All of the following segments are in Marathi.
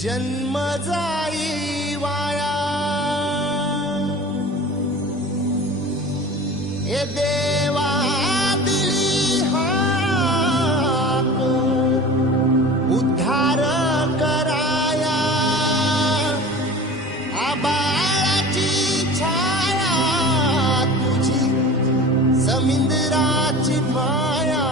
जन्म जाई वाया, ए देवा दिली हाक उद्धार कराया, आबाळाची छाया तुझी समिंदराची माया,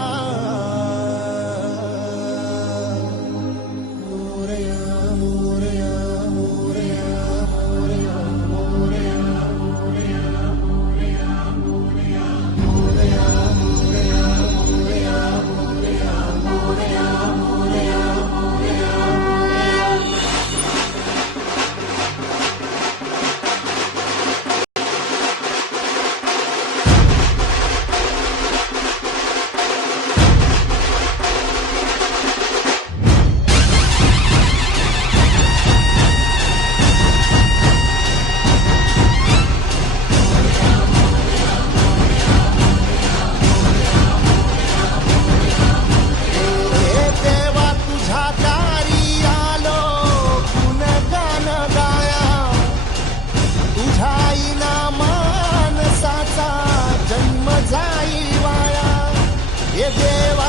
देवा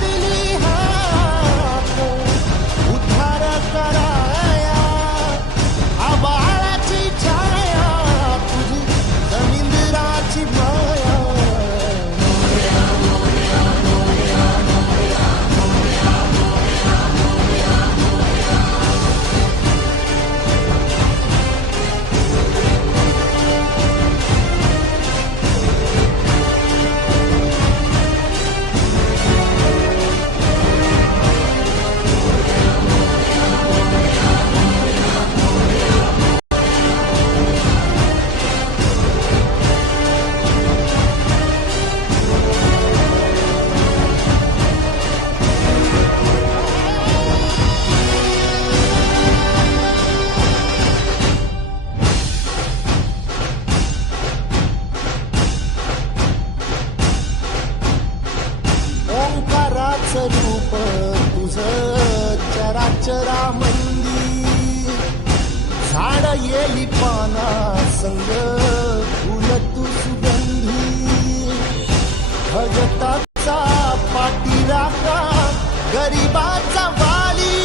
दिली हाक उद्धार कराया, आबाळाची छाया तुझी समिंदराची माया, रूप तुझं चराचरामंदी, झाड येली पाना संग फुल तू सुगंधी, भगताचा पाठीराखा गरिबाचा वाली,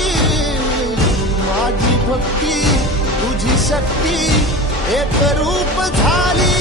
माझी भक्ती तुझी शक्ती एक रूप झाली,